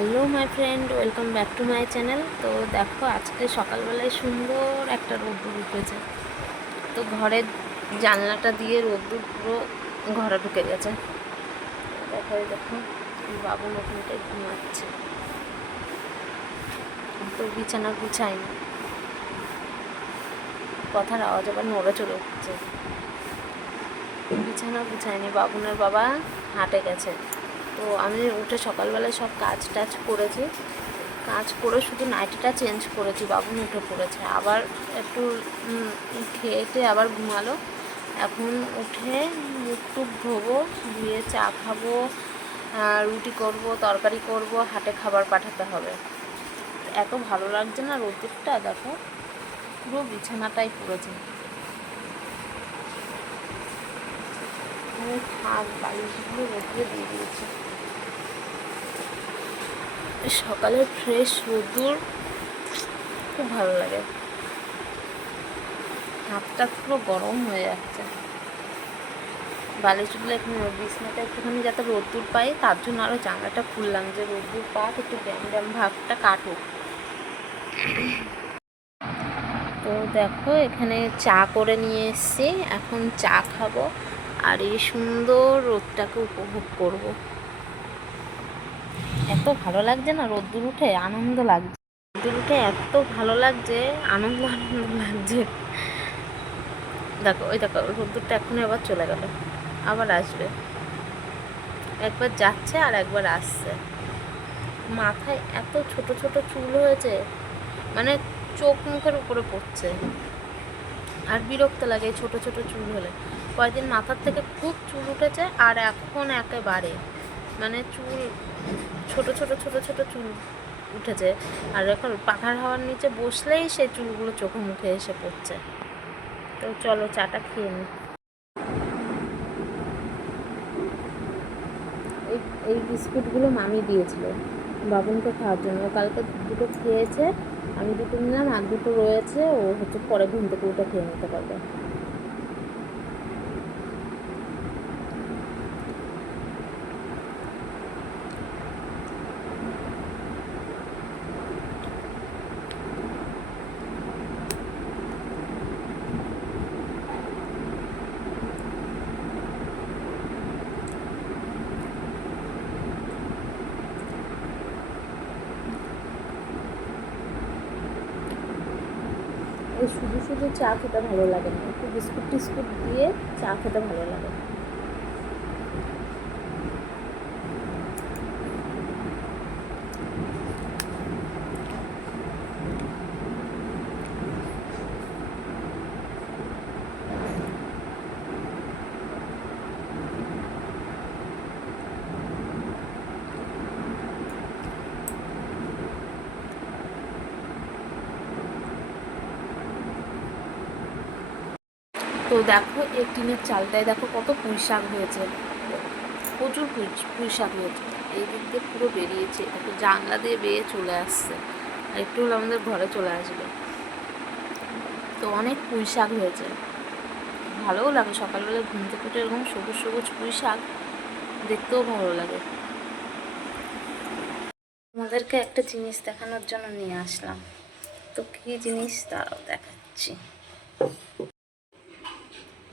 Hello my friend, welcome back to my channel. তো দেখো, আজকে সকালবেলায় সুন্দর একটা রোদ্দুর উঠেছে। তো ঘরের জানলাটা দিয়ে রোদ্দুর পুরো ঘরে ঢুকে গেছে। দেখো দেখো বাবু ওখানটায় ঘুমাচ্ছে। তো বিছানা গুছাইনি কথার আওয়াজ আবার নড়ে চলে উঠছে। বিছানা গুছায়নি বাবুনের বাবা, হাটে গেছে। তো আমি উঠে সকালবেলায় সব কাজ টাজ করেছি। কাজ করে শুধু নাইটিটা চেঞ্জ করেছি, বাবু উঠে পড়েছে। আবার একটু খেয়েতে আবার ঘুমালো। এখন উঠে মুখ টুক ধোবো, ধুয়ে চা খাব রুটি করব, তরকারি করব, হাটে খাবার পাঠাতে হবে। এত ভালো লাগছে না রোদ্দুরটা, দেখো। পুরো বিছানাটাই পড়েছে। আমি থাক বালিশগুলো দিয়ে দিয়েছি। সকালে ফ্রেশ রোদ্দুর খুব ভালো লাগে। হাতটা পুরো গরম হয়ে যাচ্ছে। বালিশগুলো এখানে বিছনাটা একটুখানি যাতে রোদ্দুর পাই তার জন্য আরও জানলাটা খুললাম যে রোদ্দুর পাক, একটু ড্যাম ড্যাম ভাবটা কাটুক। তো দেখো, এখানে চা করে নিয়ে এসছি, এখন চা খাব, আর এই সুন্দর রোদটাকে উপভোগ করব। এত ভালো লাগছে না রোদ্দুর উঠে? আনন্দ লাগছে। রোদ্দুর উঠে এত ভালো লাগছে, আনন্দ আনন্দ লাগছে। দেখো, ওই দেখো, রোদ্দুরটা এখন আবার চলে গেল। আবার আসবে। একবার যাচ্ছে আর একবার আসছে। মাথায় এত ছোট ছোট চুল হয়েছে মানে চোখ মুখের উপরে পড়ছে। আর বিরক্ত লাগে ছোট ছোট চুল হলে। কয়েকদিন মাথার থেকে খুব চুল উঠেছে আর এখন একেবারে মানে চুল, ছোট ছোট ছোট ছোট চুল উঠেছে। আর এখন পাখার হাওয়ার নিচে বসলেই সেই চুলগুলো চোখে মুখে এসে পড়ছে। তো চলো চাটা খেয়ে নিই এই বিস্কুটগুলো মামি দিয়েছিল বাবুনকে খাওয়ার জন্য। কালকে দুটো খেয়েছে, আমি দুটো নিলাম, আর দুটো রয়েছে। ও হচ্ছে পরে ঘুম থেকে উঠে খেয়ে নিতে পারবে। শুধু শুধু চা খেতে ভালো লাগে না, একটু বিস্কুট টিস্কুট দিয়ে চা খেতে ভালো লাগে। তো দেখো, এই টিনের চালটায় দেখো কত পুঁই শাক হয়েছে। প্রচুর পুঁই পুঁই শাক হয়েছে। এই দিক দিয়ে পুরো বেরিয়েছে। একটু জানলা দিয়ে বেয়ে চলে আসছে। আর একটু হলে আমাদের ঘরে চলে আসবে। তো অনেক পুঁই শাক হয়েছে। ভালোও লাগে। সকালবেলা ঘুম থেকে উঠে এরকম সবুজ সবুজ পুঁই শাক দেখতেও ভালো লাগে। আমাদেরকে একটা জিনিস দেখানোর জন্য নিয়ে আসলাম। তো কী জিনিস? তারাও দেখাচ্ছি।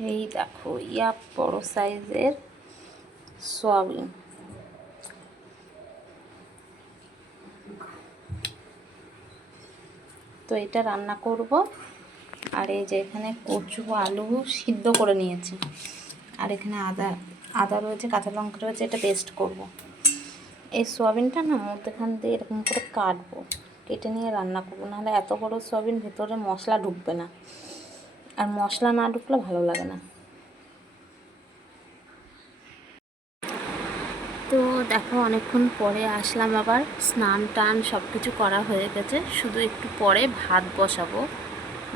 এই দেখো ইয়া বড় সাইজের সোয়াবিন। তো এটা রান্না করব, আর এই যে এখানে কচু আলু সিদ্ধ করে নিয়েছি। আর এখানে আদা আদা রয়েছে, কাঁচা লঙ্কা রয়েছে, এটা পেস্ট করব। এই সোয়াবিনটা না মধ্যেখান দিয়ে এরকম করে কাটবো, কেটে নিয়ে রান্না করব, নাহলে এত বড় সোয়াবিন ভেতরে মশলা ঢুকবে না। আর মশলা না ঢুকলে ভালো লাগে না। তো দেখো অনেকক্ষণ পরে আসলাম আবার, স্নান টান সব কিছু করা হয়ে গেছে। শুধু একটু পরে ভাত বসাবো।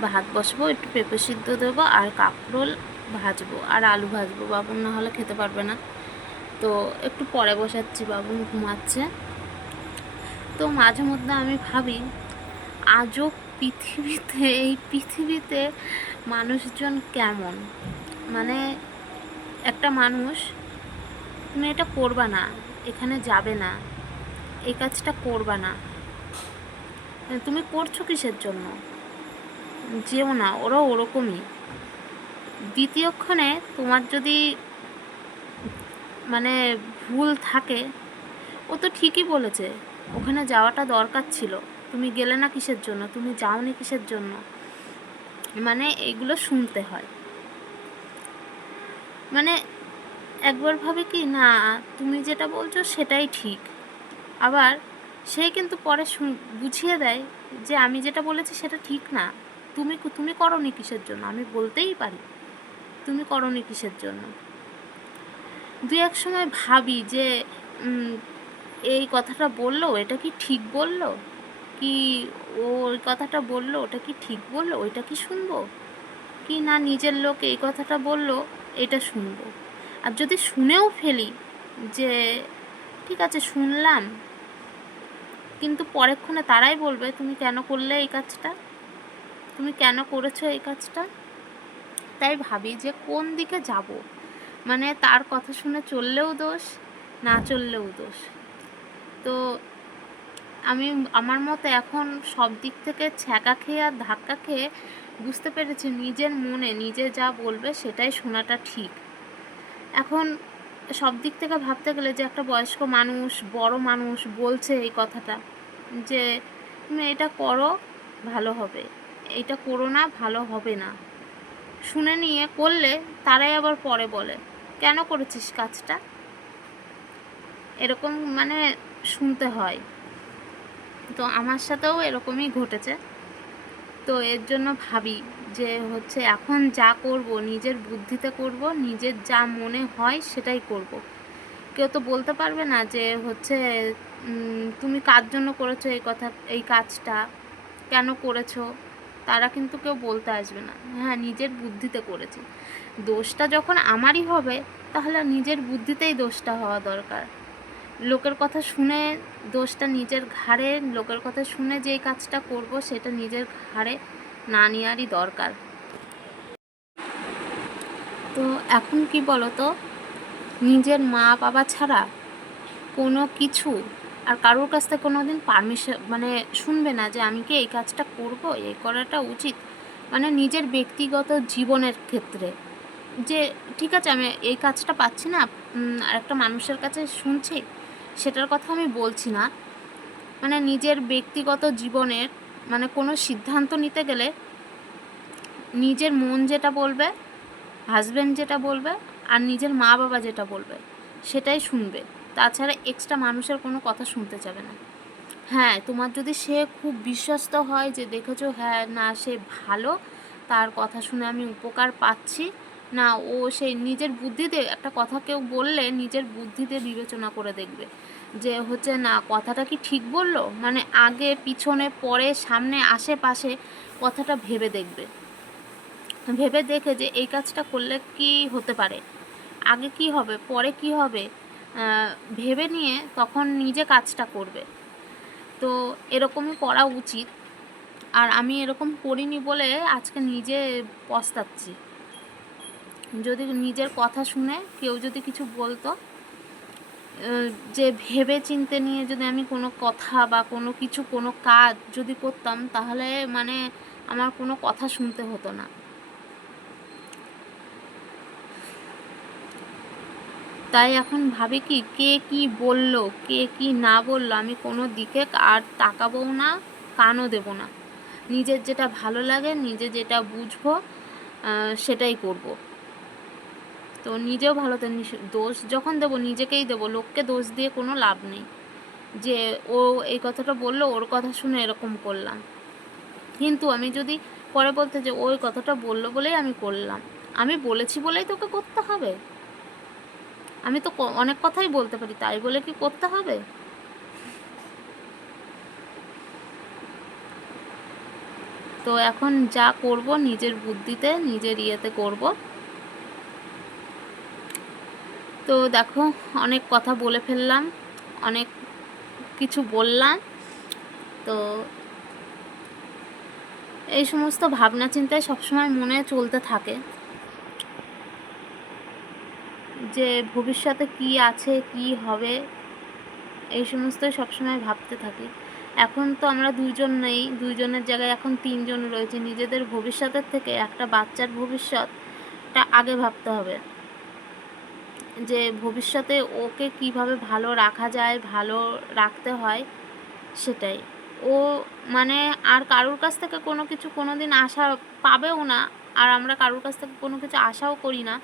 ভাত বসাবো, একটু পেঁপে সিদ্ধ দেবো আর কাঁকরোল ভাজবো। আর আলু ভাজবো, বাবুন না হলে খেতে পারবে না। তো একটু পরে বসাচ্ছি, বাবুন ঘুমাচ্ছে। তো মাঝে মধ্যে আমি ভাবি, আজও পৃথিবীতে, এই পৃথিবীতে মানুষজন কেমন? মানে একটা মানুষ, তুমি এটা করবা না, এখানে যাবে না, এই কাজটা করবা না। তুমি করছ কিসের জন্য? যেও না ওরা ওরকমই। দ্বিতীয়ক্ষণে তোমার যদি মানে ভুল থাকে, ও তো ঠিকই বলেছে, ওখানে যাওয়াটা দরকার ছিল। তুমি গেলে না কিসের জন্য? তুমি যাওনি কিসের জন্য? মানে এগুলো শুনতে হয়। মানে একবার ভাবে কি, না, তুমি যেটা বলছো সেটাই ঠিক। আবার সে কিন্তু পরে বুঝিয়ে দেয় যে আমি যেটা বলেছি সেটা ঠিক না। তুমি তুমি করনি কিসের জন্য? আমি বলতেই পারি। তুমি করনি কিসের জন্য? দু এক সময় ভাবি যে এই কথাটা বলল, এটা কি ঠিক বলল? কি ও ওই কথাটা বলল? ওটা কি ঠিক বলল? ওইটা কি শুনব? কি না নিজের লোক এই কথাটা বলল, এটা শুনব। আর যদি শুনেও ফেলি যে, ঠিক আছে, শুনলাম। কিন্তু পরেক্ষণে তারাই বলবে, তুমি কেন করলে এই কাজটা? তুমি কেন করেছ এই কাজটা? তাই ভাবি যে কোন দিকে যাব? মানে তার কথা শুনে চললেও দোষ, না চললেও দোষ। তো আমি, আমার মতে এখন সব দিক থেকে ছ্যাঁকা খেয়ে আর ধাক্কা খেয়ে বুঝতে পেরেছি নিজের মনে নিজে যা বলবে সেটাই শোনাটা ঠিক। এখন সব দিক থেকে ভাবতে গেলে যে একটা বয়স্ক মানুষ, বড় মানুষ বলছে এই কথাটা যে, তুমি এটা করো, ভালো হবে। এটা করো না, ভালো হবে না। শুনে নিয়ে করলে তারাই আবার পরে বলে, কেন করেছিস কাজটা? এরকম মানে শুনতে হয়। তো আমার সাথেও এরকমই ঘটেছে। তো এর জন্য ভাবি যে হচ্ছে এখন যা করব, নিজের বুদ্ধিতে করব, নিজের যা মনে হয় সেটাই করব। কেউ তো বলতে পারবে না যে হচ্ছে তুমি কার জন্য করেছ এই কথা, এই কাজটা, কেন করেছ? তারা কিন্তু কেউ বলতে আসবে না। হ্যাঁ নিজের বুদ্ধিতে করেছি। দোষটা যখন আমারই হবে, তাহলে নিজের বুদ্ধিতেই দোষটা হওয়া দরকার। লোকের কথা শুনে দোষটা নিজের ঘাড়ে, লোকের কথা শুনে যেই কাজটা করব সেটা নিজের ঘাড়ে না নেওয়ারই দরকার। তো এখন কি বলো তো নিজের মা বাবা ছাড়া কোনো কিছু আর কারোর কাছ থেকে কোনো দিন পারমিশন মানে শুনবে না যে আমি কি এই কাজটা করব? এই করাটা উচিত? মানে নিজের ব্যক্তিগত জীবনের ক্ষেত্রে। যে ঠিক আছে আমি এই কাজটা পাচ্ছি না আর একটা মানুষের কাছে শুনছি সেটার কথা আমি বলছি না। মানে নিজের ব্যক্তিগত জীবনের মানে কোনো সিদ্ধান্ত নিতে গেলে নিজের মন যেটা বলবে হাজব্যান্ড যেটা বলবে আর নিজের মা বাবা যেটা বলবে, সেটাই শুনবে। তাছাড়া এক্সট্রা মানুষের কোনো কথা শুনতে যাবে না। হ্যাঁ তোমার যদি সে খুব বিশ্বস্ত হয় যে দেখেছ হ্যাঁ না, সে ভালো, তার কথা শুনে আমি উপকার পাচ্ছি না, ও সেই নিজের বুদ্ধিতে একটা কথা কেউ বললে নিজের বুদ্ধিতে বিবেচনা করে দেখবে। যে হচ্ছে না, কথাটা কি ঠিক বলল? মানে আগে, পিছনে, পরে, সামনে, আশেপাশে কথাটা ভেবে দেখবে। ভেবে দেখে যে এই কাজটা করলে কি হতে পারে? আগে কি হবে? পরে কি হবে? ভেবে নিয়ে তখন নিজে কাজটা করবে। তো এরকমই করা উচিত। আর আমি এরকম করিনি বলে আজকে নিজে পস্তাচ্ছি। যদি নিজের কথা শুনে কেউ যদি কিছু বলতো যে ভেবে চিনতে নিয়ে যদি আমি কোনো কথা বা কোনো কিছু, কোনো কাজ যদি করতাম, তাহলে মানে আমার কোনো কথা শুনতে হতো না। তাই এখন ভাবি কি, কে কি বলল, কে কি না বলল, আমি কোনো দিকে আর তাকাবও না, কানও দেব না। নিজের যেটা ভালো লাগে, নিজে যেটা বুঝব সেটাই করব। তো নিজেও ভালো দোষ যখন দেবো নিজেকেই দেবো, লোককে দোষ দিয়ে কোনো লাভ নেই। যে ও এই কথাটা বলল, ওর কথা শুনে এরকম করলাম। কিন্তু আমি যদি পরে বলতে যে ওই কথাটা বলল বলেই আমি করলাম, আমি বলেছি বলেই তোকে করতে হবে। আমি তো অনেক কথাই বলতে পারি, তাই বলে কি করতে হবে? তো এখন যা করব, নিজের বুদ্ধিতে, নিজের ইয়েতে করব। তো দেখো, অনেক কথা বলে ফেললাম, অনেক কিছু বললাম। তো এই সমস্ত ভাবনা চিন্তায় সবসময় মনে চলতে থাকে যে ভবিষ্যতে কি আছে, কি হবে, এই সমস্তই সবসময় ভাবতে থাকি। এখন তো আমরা দুইজন নেই, দুইজনের জায়গায় এখন তিনজন রয়েছে। নিজেদের ভবিষ্যতের থেকে একটা বাচ্চার ভবিষ্যৎটা আগে ভাবতে হবে। যে ভবিষ্যতে ওকে কীভাবে ভালো রাখা যায়, ভালো রাখতে হয় সেটাই। ও মানে আর কারোর কাছ থেকে কোনো কিছু কোনো দিন আশা পাবেও না, আর আমরা কারোর কাছ থেকে কোনো কিছু আশাও করি না।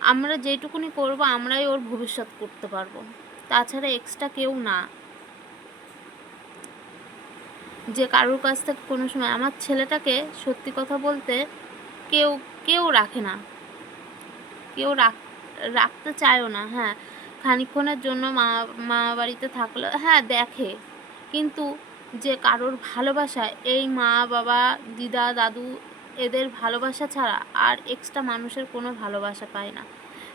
আমরা যেটুকুনি করব, আমরাই ওর ভবিষ্যৎ করতে পারব। তাছাড়া এক্সট্রা কেউ না। যে কারোর কাছ থেকে কোনো সময়, আমার ছেলেটাকে সত্যি কথা বলতে কেউ কেউ রাখে না। কেউ রাখ রাখতে চায়ও না হ্যাঁ। খানিক্ষণের জন্য মা মা বাড়িতে থাকলে হ্যাঁ দেখে। কিন্তু যে কারোর ভালোবাসা, এই মা, বাবা, দিদা, দাদু এদের ভালোবাসা ছাড়া আর এক্সট্রা মানুষের কোনো ভালোবাসা পায় না।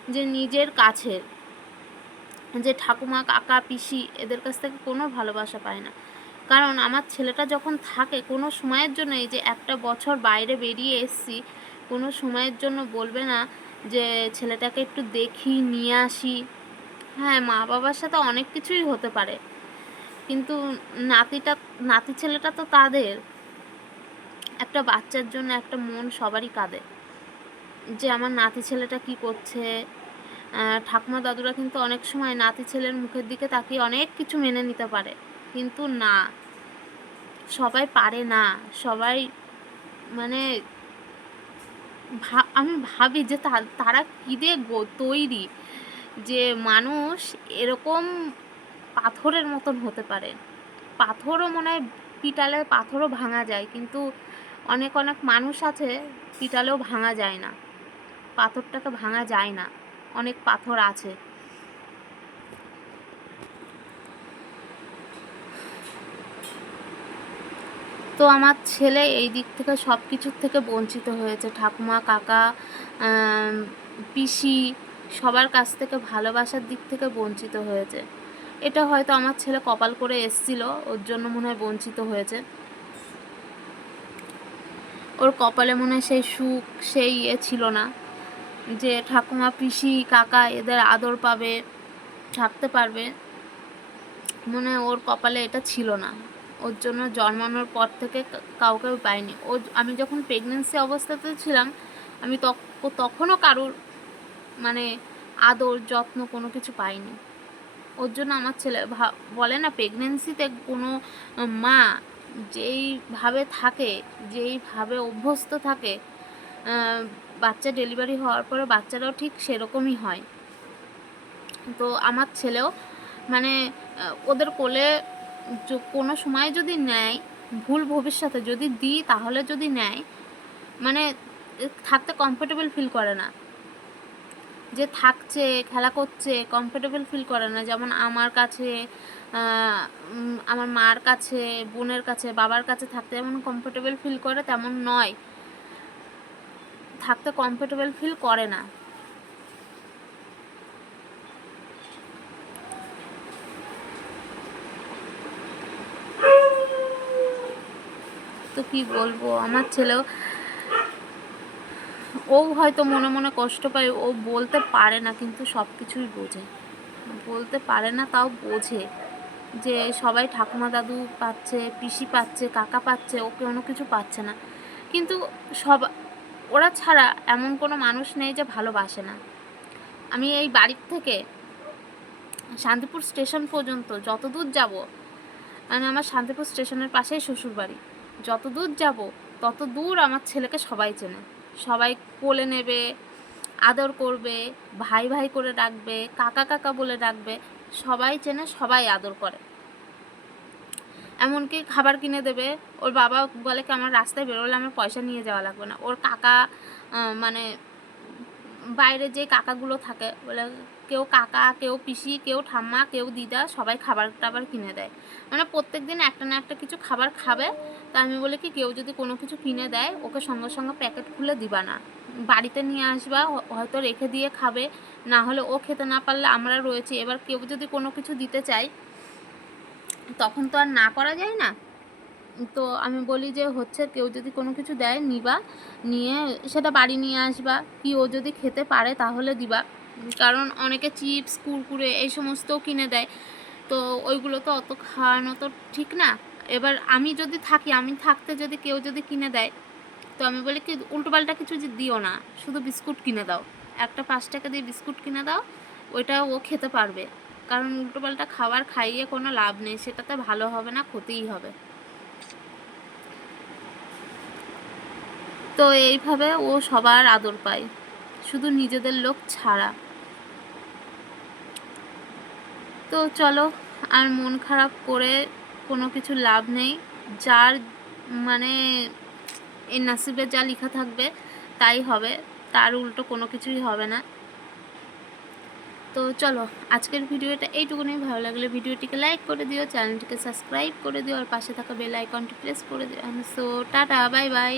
যে নিজের কাছের, যে ঠাকুমা, কাকা, পিসি এদের কাছ থেকে কোনো ভালোবাসা পায় না। কারণ আমার ছেলেটা যখন থাকে, কোনো সময়ের জন্য এই যে একটা বছর বাইরে বেরিয়ে এসছি, কোনো সময়ের জন্য বলবে না যে ছেলেটাকে একটু দেখি, নিয়ে আসি। হ্যাঁ মা বাবার সাথে অনেক কিছুই হতে পারে। কিন্তু নাতিটা, নাতি ছেলেটা তো তাদের। একটা বাচ্চার জন্য একটা মন সবারই কাঁদে। যে আমার নাতি ছেলেটা কি করছে? ঠাকুমা দাদুরা কিন্তু অনেক সময় নাতি ছেলের মুখের দিকে তাকিয়ে অনেক কিছু মেনে নিতে পারে। কিন্তু না। সবাই পারে না। সবাই মানে আমি ভাবি যে তারা কী দিয়ে গো- তৈরি? যে মানুষ এরকম পাথরের মতন হতে পারে। পাথরও মনে হয় পিটালে পাথরও ভাঙা যায়, কিন্তু অনেক অনেক মানুষ আছে পিটালেও ভাঙা যায় না। পাথরটাকে ভাঙা যায় না। অনেক পাথর আছে। তো আমার ছেলে এই দিক থেকে সব কিছুর থেকে বঞ্চিত হয়েছে। ঠাকুমা, কাকা পিসি সবার কাছ থেকে ভালোবাসার দিক থেকে বঞ্চিত হয়েছে। এটা হয়তো আমার ছেলে কপাল করে এসছিল, ওর জন্য মনে হয় বঞ্চিত হয়েছে। ওর কপালে মনে হয় সেই সুখ, সেই ইয়ে ছিল না যে ঠাকুমা, পিসি, কাকা এদের আদর পাবে থাকতে পারবে। মনে ওর কপালে এটা ছিল না। ওর জন্য জন্মানোর পর থেকে কাউকে পাইনি। ও আমি যখন প্রেগনেন্সি অবস্থাতে ছিলাম, আমি তখ- তখনও কারোর মানে আদর, যত্ন কোনো কিছু পাইনি। ওর জন্য আমার ছেলে বলে না প্রেগনেন্সিতে কোনো মা যেইভাবে থাকে যেইভাবে অভ্যস্ত থাকে বাচ্চা ডেলিভারি হওয়ার পরে বাচ্চারাও ঠিক সেরকমই হয়। তো আমার ছেলেও মানে ওদের কোলে কোনো সময় যদি নেয়, ভুল ভবিষ্যতে যদি দিই, তাহলে যদি নেয় মানে থাকতে কমফোর্টেবল ফিল করে না। যে থাকছে, খেলা করছে কমফোর্টেবল ফিল করে না। যেমন আমার কাছে আমার মার কাছে, বোনের কাছে, বাবার কাছে থাকতে যেমন কমফোর্টেবল ফিল করে, তেমন নয়। থাকতে কমফোর্টেবল ফিল করে না। তো কি বলব? আমার ছেলেও ও হয়তো মনে মনে কষ্ট পায়, ও বলতে পারে না কিন্তু সব কিছুই বোঝে। বলতে পারে না, তাও বোঝে যে সবাই ঠাকুমা দাদু পাচ্ছে, পিসি পাচ্ছে, কাকা পাচ্ছে, ও কোনো কিছু পাচ্ছে না। কিন্তু সব, ওরা ছাড়া এমন কোনো মানুষ নেই যে ভালোবাসে না। আমি এই বাড়ির থেকে শান্তিপুর স্টেশন পর্যন্ত যত দূর যাব মানে আমার শান্তিপুর স্টেশনের পাশেই শ্বশুর বাড়ি যত দূর যাব তত দূর আমার ছেলেকে সবাই চেনে। সবাই কোলে নেবে, আদর করবে, ভাই ভাই করে ডাকবে, কাকা কাকা বলে ডাকবে, সবাই চেনে, সবাই আদর করে। এমনকি খাবার কিনে দেবে, ওর বাবা বলে কি, আমার রাস্তায় বেরোলে আমার পয়সা নিয়ে যাওয়া লাগবে না। ওর কাকা মানে বাইরে যে কাকাগুলো থাকে, বলে কেউ কাকা, কেউ পিসি, কেউ ঠাম্মা, কেউ দিদা সবাই খাবার টাবার কিনে দেয়। মানে প্রত্যেক দিন একটা না একটা কিছু খাবার খাবে। তা আমি বলি কি, কেউ যদি কোনো কিছু কিনে দেয়, ওকে সঙ্গে সঙ্গে প্যাকেট খুলে দিবা না। বাড়িতে নিয়ে আসবা হয়তো রেখে দিয়ে খাবে। না হলে ও খেতে না পারলে আমরা রয়েছি। এবার কেউ যদি কোনো কিছু দিতে চায়, তখন তো আর না করা যায় না। তো আমি বলি যে, হচ্ছে কেউ যদি কোনো কিছু দেয়, নিবা। নিয়ে সেটা বাড়ি নিয়ে আসবা। কি ও যদি খেতে পারে, তাহলে দিবা। কারণ অনেকে চিপস, কুরকুরে এই সমস্তও কিনে দেয়। তো ওইগুলো তো অত খাওয়ানো তো ঠিক না। এবার আমি যদি থাকি, আমি থাকতে যদি কেউ যদি কিনে দেয়, তো আমি বলি কি উল্টোপাল্টা কিছু যে দিও না, শুধু বিস্কুট কিনে দাও। একটা পাঁচ টাকা দিয়ে বিস্কুট কিনে দাও, ওইটা ও খেতে পারবে। কারণ উল্টোপাল্টা খাবার খাইয়ে কোনো লাভ নেই, সেটাতে ভালো হবে না, ক্ষতিই হবে। তো এইভাবে ও সবার আদর পায়। শুধু নিজেদের লোক ছাড়া। তো চলো, আর মন খারাপ করে কোনো কিছু লাভ নেই। যার মানে এই নাসিবে যা লেখা থাকবে, তাই হবে। তার উল্টো কোনো কিছুই হবে না। তো চলো, আজকের ভিডিওটা এইটুকুনি। ভালো লাগলে ভিডিওটিকে লাইক করে দিও, চ্যানেলটিকে সাবস্ক্রাইব করে দিও, আর পাশে থাকা বেল আইকনটি প্রেস করে দিও। So, tata, bye bye.